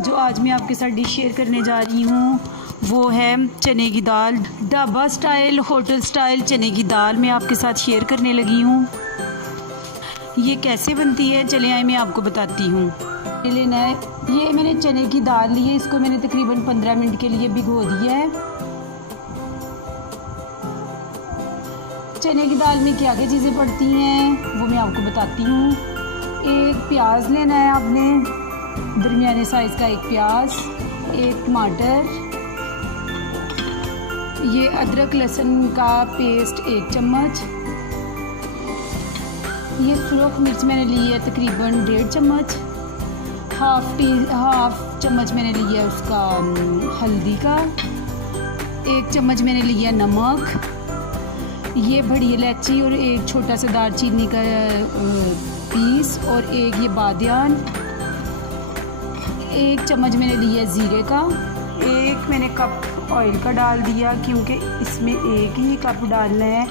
जो आज मैं आपके साथ डिश शेयर करने जा रही हूँ वो है चने की दाल। ढाबा स्टाइल, होटल स्टाइल चने की दाल मैं आपके साथ शेयर करने लगी हूँ। ये कैसे बनती है चले आए मैं आपको बताती हूँ। लेना है, ये मैंने चने की दाल ली है, इसको मैंने तकरीबन 15 मिनट के लिए भिगो दिया है। चने की दाल में क्या क्या चीज़ें पड़ती हैं वो मैं आपको बताती हूँ। एक प्याज लेना है आपने, दरमियाने साइज़ का एक प्याज, एक टमाटर, ये अदरक लहसुन का पेस्ट 1 चम्मच, ये सुरख मिर्च मैंने ली है तकरीबन 1.5 चम्मच, हाफ चम्मच मैंने लिया है उसका हल्दी का, 1 चम्मच मैंने लिया नमक, ये बड़ी इलायची और एक छोटा सा दालचीनी का पीस और एक ये बादियान, 1 चम्मच मैंने लिया ज़ीरे का, 1 मैंने कप ऑयल का डाल दिया क्योंकि इसमें 1 ही कप डालना है।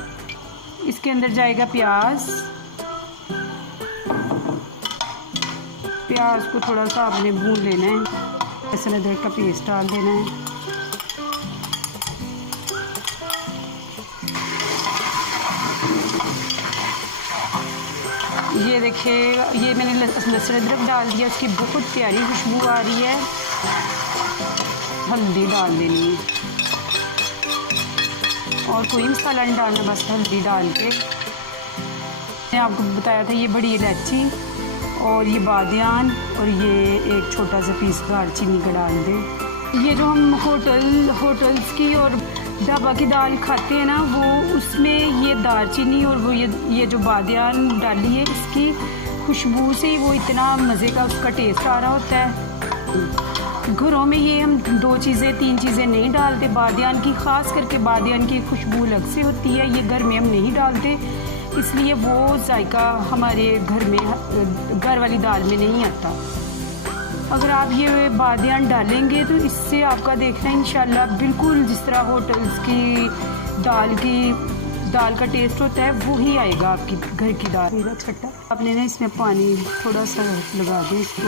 इसके अंदर जाएगा प्याज को थोड़ा सा आपने भून लेना है। लहसुन अदरक का पेस्ट डाल देना है। ये देखिए, ये मैंने लहसुन अदरक डाल दिया, उसकी बहुत प्यारी खुशबू आ रही है। हल्दी डाल देनी है और कोई मसाला नहीं डालना, बस हल्दी डाल के। मैंने आपको बताया था ये बड़ी इलायची और ये बादियान और ये एक छोटा सा पीस दालचीनी का डाल दें। ये जो हम होटल्स की और ढाबा की दाल खाते हैं ना, वो उसमें ये दालचीनी और वो ये जो बादियान डाली है, इसकी खुशबू से ही वो इतना मज़े का उसका टेस्ट आ रहा होता है। घरों में ये हम 2 चीज़ें 3 चीज़ें नहीं डालते। बादियान की, ख़ास करके बादियान की खुशबू अलग से होती है, ये घर में हम नहीं डालते, इसलिए वो जायका हमारे घर वाली दाल में नहीं आता। अगर आप ये बादियान डालेंगे तो इससे आपका देखना इंशाल्लाह बिल्कुल जिस तरह होटल्स की दाल का टेस्ट होता है वो ही आएगा आपकी घर की दाल। मेरा छट्टा आपने ना इसमें पानी थोड़ा सा लगा दें इसको।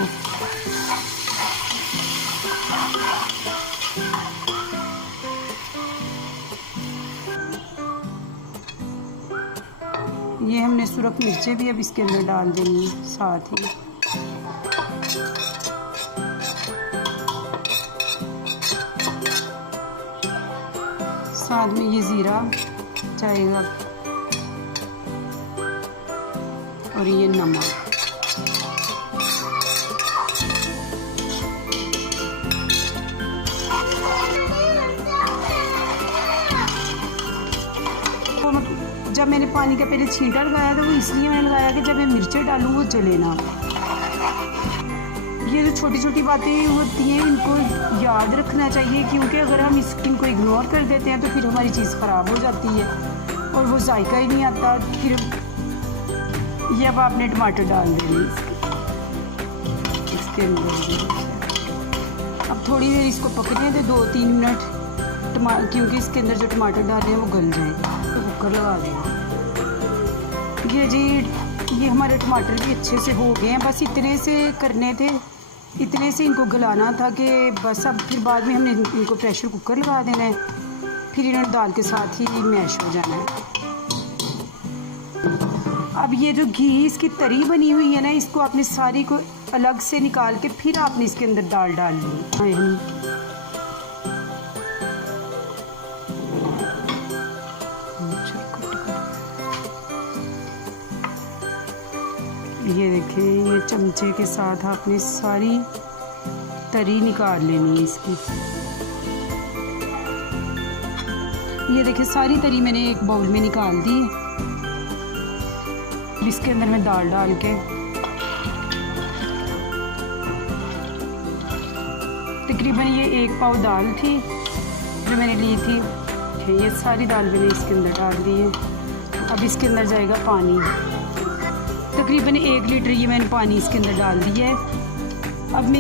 ये हमने सुरख मिर्चें भी अब इसके अंदर डाल देनी है साथ ही। साथ में ये ज़ीरा जाएगा और ये नमक। जब मैंने पानी का पहले छींटा लगाया था वो इसलिए मैंने लगाया कि जब मैं मिर्चें डालूँ वो जले ना। ये जो छोटी छोटी बातें होती हैं इनको याद रखना चाहिए, क्योंकि अगर हम इनको इग्नोर कर देते हैं तो फिर हमारी चीज़ ख़राब हो जाती है और वो जायका ही नहीं आता। फिर ये अब आपने टमाटर डाल देंगे इसके अंदर। अब थोड़ी देर इसको पकने दे 2-3 मिनट, क्योंकि इसके अंदर जो टमाटर डाल रहे हैं वो गल जाएगा। तो कुकर लगा देंगे। ये जी, ये हमारे टमाटर भी अच्छे से हो गए हैं, बस इतने से करने थे, इतने से इनको गलाना था कि बस। अब फिर बाद में हमने इनको प्रेशर कुकर लगा देना है, फिर इन्होंने दाल के साथ ही मैश हो जाना है। अब ये जो घी इसकी तरी बनी हुई है ना, इसको आपने सारी को अलग से निकाल के फिर आपने इसके अंदर दाल डालनी है। ये देखिए, ये चमचे के साथ आपने सारी तरी निकाल लेनी है इसकी। ये देखिए, सारी तरी मैंने एक बाउल में निकाल दी है। इसके अंदर मैं दाल डाल के तकरीबन ये 1 पाव दाल थी जो मैंने ली थी, ये सारी दाल मैंने इसके अंदर डाल दी है। अब इसके अंदर जाएगा पानी, तकरीबन 1 लीटर ये मैंने पानी इसके अंदर डाल दिया है। अब मैं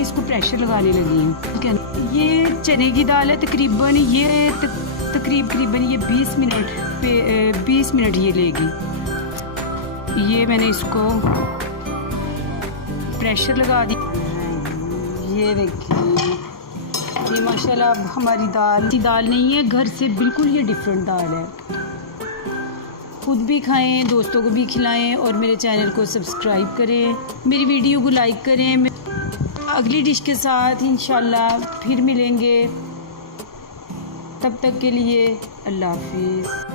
इसको प्रेशर लगाने लगी हूँ। ठीक है, ये चने की दाल है, तकरीबन ये 20 मिनट ये लेगी। ये मैंने इसको प्रेशर लगा दी। ये देखिए, ये माशाल्लाह अब हमारी दाल नहीं है, घर से बिल्कुल ये डिफरेंट दाल है। खुद भी खाएं, दोस्तों को भी खिलाएं और मेरे चैनल को सब्सक्राइब करें, मेरी वीडियो को लाइक करें। अगली डिश के साथ इंशाल्लाह फिर मिलेंगे, तब तक के लिए अल्लाह हाफिज़।